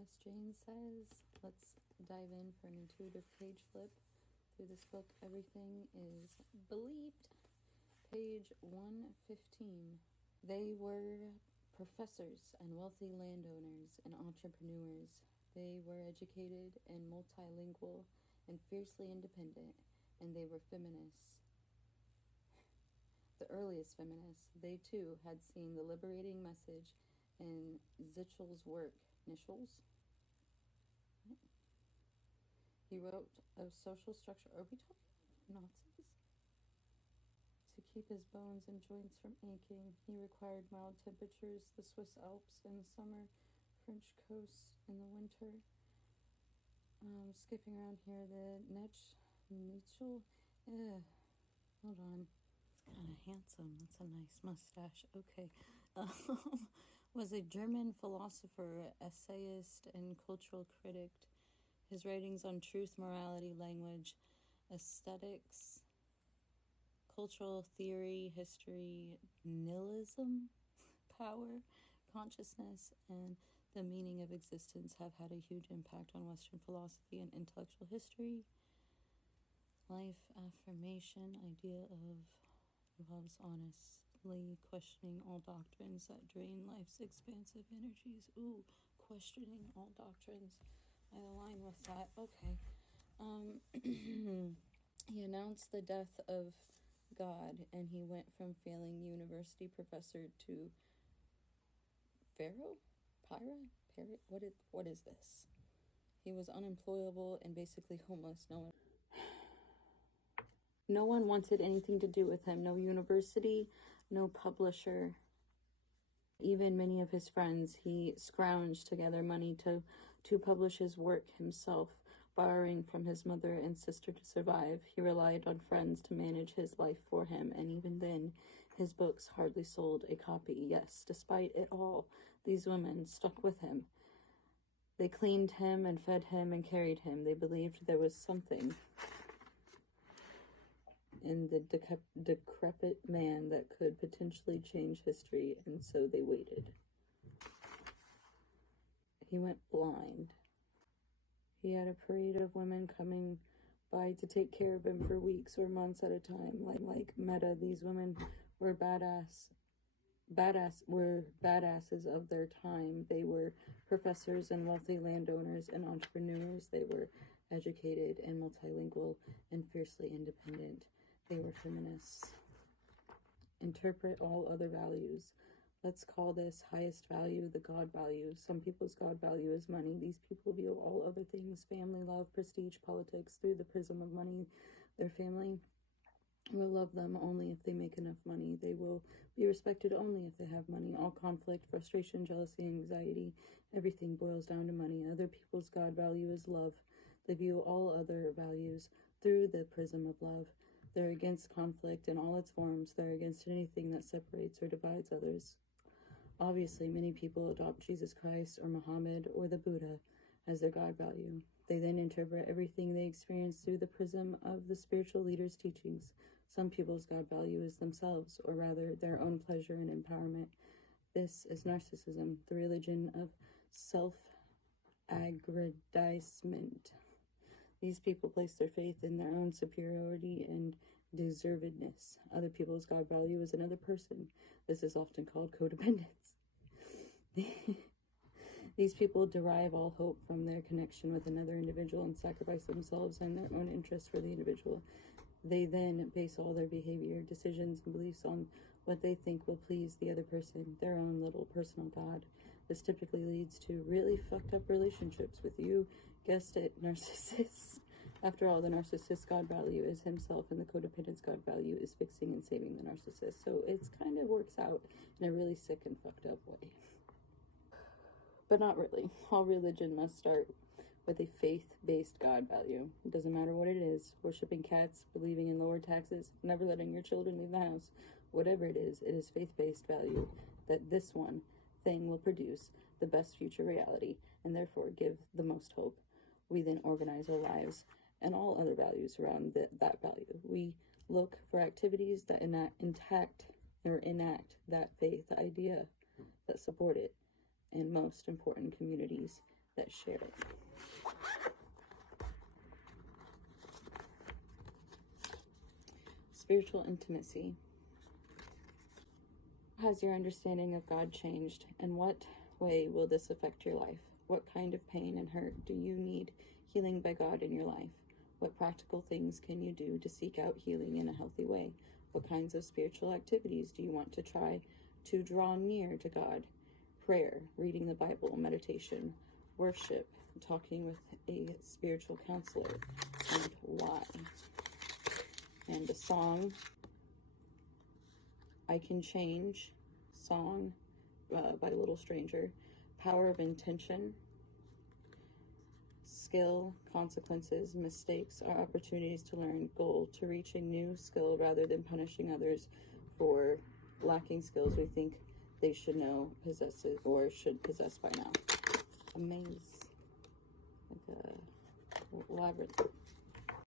Miss Jane says. Let's dive in for an intuitive page flip through this book. Everything is bleeped. Page 115. They were professors and wealthy landowners and entrepreneurs. They were educated and multilingual and fiercely independent, and they were feminists. The earliest feminists. They too had seen the liberating message in Zitchel's work. Nichols? He wrote of social structure. Are we talking about Nazis? To keep his bones and joints from aching, he required mild temperatures, the Swiss Alps in the summer, French coasts in the winter. Skipping around here, the Nichol, hold on. It's kind of handsome. That's a nice mustache. Okay. Was a German philosopher, essayist, and cultural critic. His writings on truth, morality, language, aesthetics, cultural theory, history, nihilism, power, consciousness, and the meaning of existence have had a huge impact on Western philosophy and intellectual history. Life affirmation, idea of involves honestly questioning all doctrines that drain life's expansive energies. Ooh, questioning all doctrines. I align with that. Okay. He announced the death of God, and he went from failing university professor to Pharaoh? What is this? He was unemployable and basically homeless. No one wanted anything to do with him. No university, no publisher. Even many of his friends, he scrounged together money to publish his work himself, borrowing from his mother and sister to survive. He relied on friends to manage his life for him, and even then, his books hardly sold a copy. Yes, despite it all, these women stuck with him. They cleaned him and fed him and carried him. They believed there was something in the decrepit man that could potentially change history, and so they waited. He went blind. He had a parade of women coming by to take care of him for weeks or months at a time. Like Meta, these women were badasses of their time. They were professors and wealthy landowners and entrepreneurs. They were educated and multilingual and fiercely independent. They were feminists. Interpret all other values. Let's call this highest value the God value. Some people's God value is money. These people view all other things, family, love, prestige, politics, through the prism of money. Their family will love them only if they make enough money. They will be respected only if they have money. All conflict, frustration, jealousy, anxiety, everything boils down to money. Other people's God value is love. They view all other values through the prism of love. They're against conflict in all its forms. They're against anything that separates or divides others. Obviously, many people adopt Jesus Christ or Muhammad or the Buddha as their God value. They then interpret everything they experience through the prism of the spiritual leader's teachings. Some people's God value is themselves, or rather their own pleasure and empowerment. This is narcissism, the religion of self-aggrandizement. These people place their faith in their own superiority and deservedness. Other people's God value is another person. This is often called codependence. These people derive all hope from their connection with another individual and sacrifice themselves and their own interests for the individual. They then base all their behavior, decisions, and beliefs on what they think will please the other person, their own little personal God. This typically leads to really fucked up relationships with, you guessed it, narcissists. After all, the narcissist's God value is himself, and the codependent's God value is fixing and saving the narcissist. So it's kind of works out in a really sick and fucked up way. But not really. All religion must start with a faith-based God value. It doesn't matter what it is. Worshipping cats, believing in lower taxes, never letting your children leave the house. Whatever it is faith-based value that this one thing will produce the best future reality and therefore give the most hope. We then organize our lives and all other values around that value. We look for activities that enact that faith idea, that support it. And most important, communities that share it. Spiritual intimacy. Has your understanding of God changed? In what way will this affect your life? What kind of pain and hurt do you need healing by God in your life? What practical things can you do to seek out healing in a healthy way? What kinds of spiritual activities do you want to try to draw near to God? Prayer, reading the Bible, meditation, worship, talking with a spiritual counselor, and why? And the song, I Can Change, song by Little Stranger, power of intention, skill, consequences, mistakes are opportunities to learn, goal, to reach a new skill rather than punishing others for lacking skills we think they should know, possess it, or should possess by now. A maze, like a labyrinth.